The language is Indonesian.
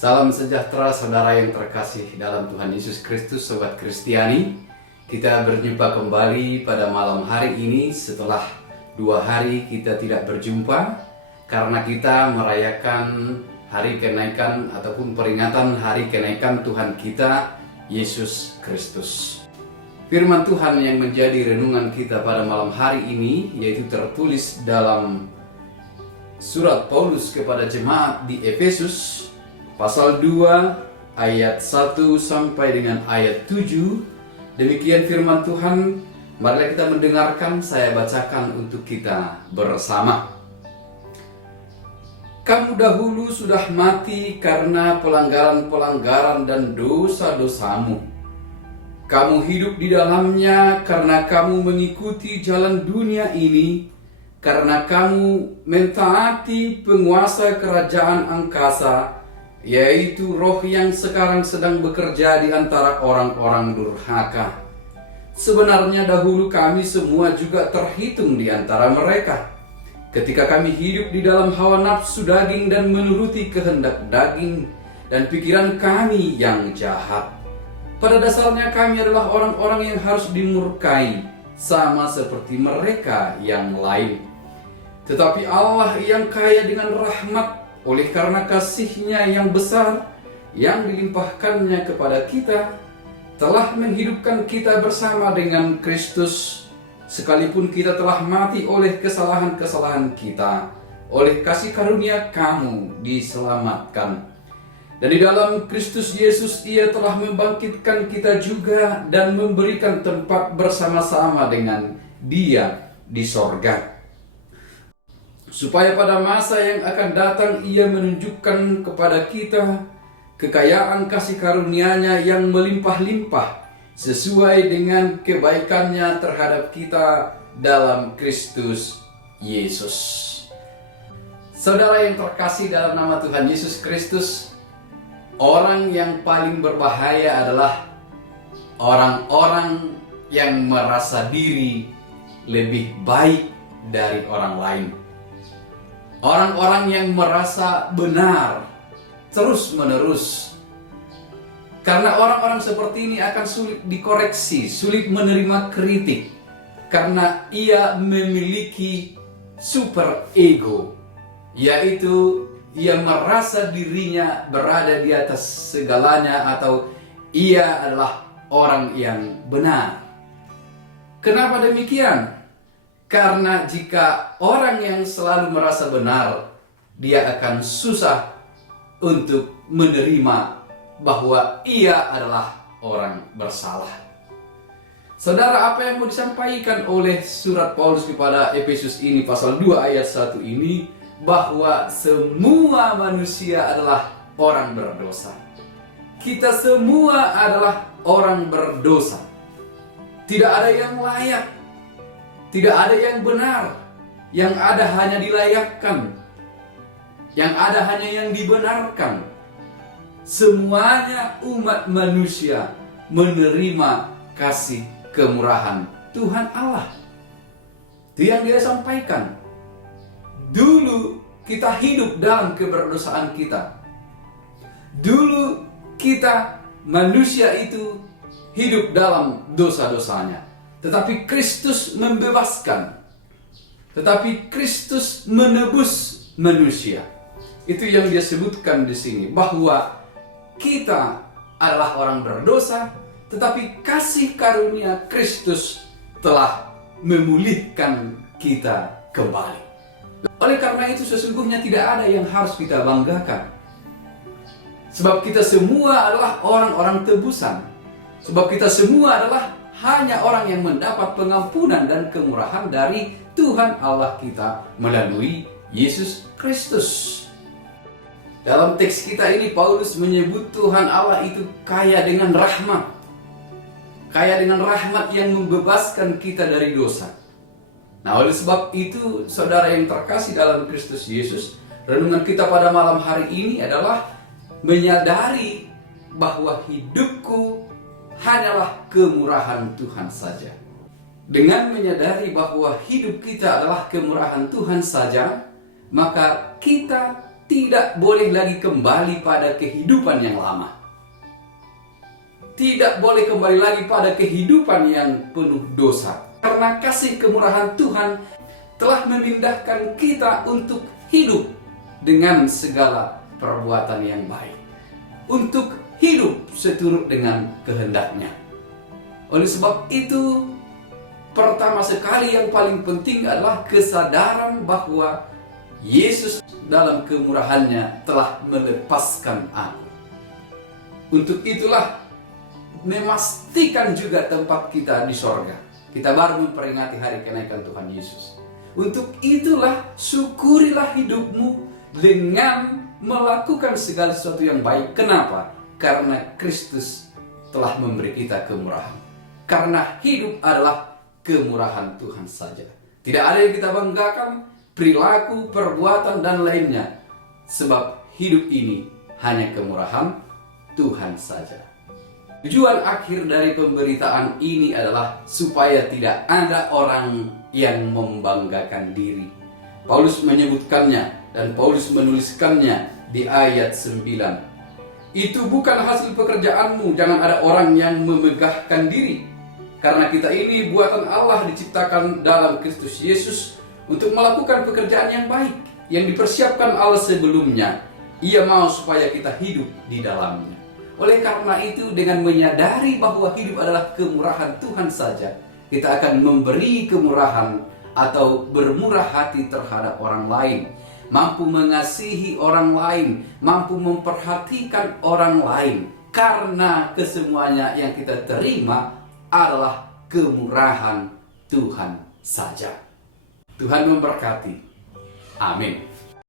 Salam sejahtera saudara yang terkasih dalam Tuhan Yesus Kristus, Sobat Kristiani. Kita berjumpa kembali pada malam hari ini setelah 2 hari kita tidak berjumpa karena kita merayakan hari kenaikan ataupun peringatan hari kenaikan Tuhan kita, Yesus Kristus. Firman Tuhan yang menjadi renungan kita pada malam hari ini yaitu tertulis dalam surat Paulus kepada jemaat di Efesus pasal 2 ayat 1 sampai dengan ayat 7. Demikian firman Tuhan. Marilah kita mendengarkan, saya bacakan untuk kita bersama. Kamu dahulu sudah mati karena pelanggaran-pelanggaran dan dosa-dosamu. Kamu hidup di dalamnya karena kamu mengikuti jalan dunia ini, karena kamu mentaati penguasa kerajaan angkasa, yaitu roh yang sekarang sedang bekerja di antara orang-orang durhaka. Sebenarnya dahulu kami semua juga terhitung di antara mereka, ketika kami hidup di dalam hawa nafsu daging dan menuruti kehendak daging dan pikiran kami yang jahat. Pada dasarnya kami adalah orang-orang yang harus dimurkai, sama seperti mereka yang lain. Tetapi Allah yang kaya dengan rahmat, oleh karena kasih-Nya yang besar yang dilimpahkannya kepada kita, telah menghidupkan kita bersama dengan Kristus. Sekalipun kita telah mati oleh kesalahan-kesalahan kita, oleh kasih karunia kamu diselamatkan. Dan di dalam Kristus Yesus Ia telah membangkitkan kita juga dan memberikan tempat bersama-sama dengan Dia di sorga, supaya pada masa yang akan datang Ia menunjukkan kepada kita kekayaan kasih karunia-Nya yang melimpah-limpah sesuai dengan kebaikan-Nya terhadap kita dalam Kristus Yesus. Saudara yang terkasih dalam nama Tuhan Yesus Kristus, orang yang paling berbahaya adalah orang-orang yang merasa diri lebih baik dari orang lain. Orang-orang yang merasa benar terus-menerus. Karena orang-orang seperti ini akan sulit dikoreksi, sulit menerima kritik. Karena ia memiliki super ego, yaitu ia merasa dirinya berada di atas segalanya atau ia adalah orang yang benar. Kenapa demikian? Karena jika orang yang selalu merasa benar, dia akan susah untuk menerima bahwa ia adalah orang bersalah. Saudara, apa yang mau disampaikan oleh surat Paulus kepada Efesus ini pasal 2 ayat 1 ini, bahwa semua manusia adalah orang berdosa. Kita semua adalah orang berdosa. Tidak ada yang layak, tidak ada yang benar, yang ada hanya dilayakkan, yang ada hanya yang dibenarkan. Semuanya umat manusia menerima kasih kemurahan Tuhan Allah. Itu yang dia sampaikan. Dulu kita hidup dalam keberdosaan kita. Dulu kita manusia itu hidup dalam dosa-dosanya. Tetapi Kristus membebaskan. Tetapi Kristus menebus manusia. Itu yang dia sebutkan di sini, bahwa kita adalah orang berdosa, tetapi kasih karunia Kristus telah memulihkan kita kembali. Oleh karena itu sesungguhnya tidak ada yang harus kita banggakan. Sebab kita semua adalah orang-orang tebusan. Sebab kita semua adalah hanya orang yang mendapat pengampunan dan kemurahan dari Tuhan Allah kita melalui Yesus Kristus. Dalam teks kita ini Paulus menyebut Tuhan Allah itu kaya dengan rahmat. Kaya dengan rahmat yang membebaskan kita dari dosa. Nah, oleh sebab itu, saudara yang terkasih dalam Kristus Yesus, renungan kita pada malam hari ini adalah menyadari bahwa hidupku hanyalah kemurahan Tuhan saja. Dengan menyadari bahwa hidup kita adalah kemurahan Tuhan saja, maka kita tidak boleh lagi kembali pada kehidupan yang lama. Tidak boleh kembali lagi pada kehidupan yang penuh dosa. Karena kasih kemurahan Tuhan telah memindahkan kita untuk hidup dengan segala perbuatan yang baik. Untuk hidup seturut dengan kehendaknya. Oleh sebab itu, pertama sekali yang paling penting adalah kesadaran bahwa Yesus dalam kemurahannya telah melepaskan aku. Untuk itulah memastikan juga tempat kita di sorga. Kita baru memperingati hari kenaikan Tuhan Yesus. Untuk itulah syukurilah hidupmu dengan melakukan segala sesuatu yang baik. Kenapa? Karena Kristus telah memberi kita kemurahan. Karena hidup adalah kemurahan Tuhan saja. Tidak ada yang kita banggakan, perilaku, perbuatan, dan lainnya. Sebab hidup ini hanya kemurahan Tuhan saja. Tujuan akhir dari pemberitaan ini adalah supaya tidak ada orang yang membanggakan diri. Paulus menyebutkannya dan Paulus menuliskannya di ayat 9. Itu bukan hasil pekerjaanmu, jangan ada orang yang memegahkan diri. Karena kita ini buatan Allah, diciptakan dalam Kristus Yesus untuk melakukan pekerjaan yang baik yang dipersiapkan Allah sebelumnya. Ia mau supaya kita hidup di dalamnya. Oleh karena itu, dengan menyadari bahwa hidup adalah kemurahan Tuhan saja, kita akan memberi kemurahan atau bermurah hati terhadap orang lain, mampu mengasihi orang lain, mampu memperhatikan orang lain, karena kesemuanya yang kita terima adalah kemurahan Tuhan saja. Tuhan memberkati. Amin.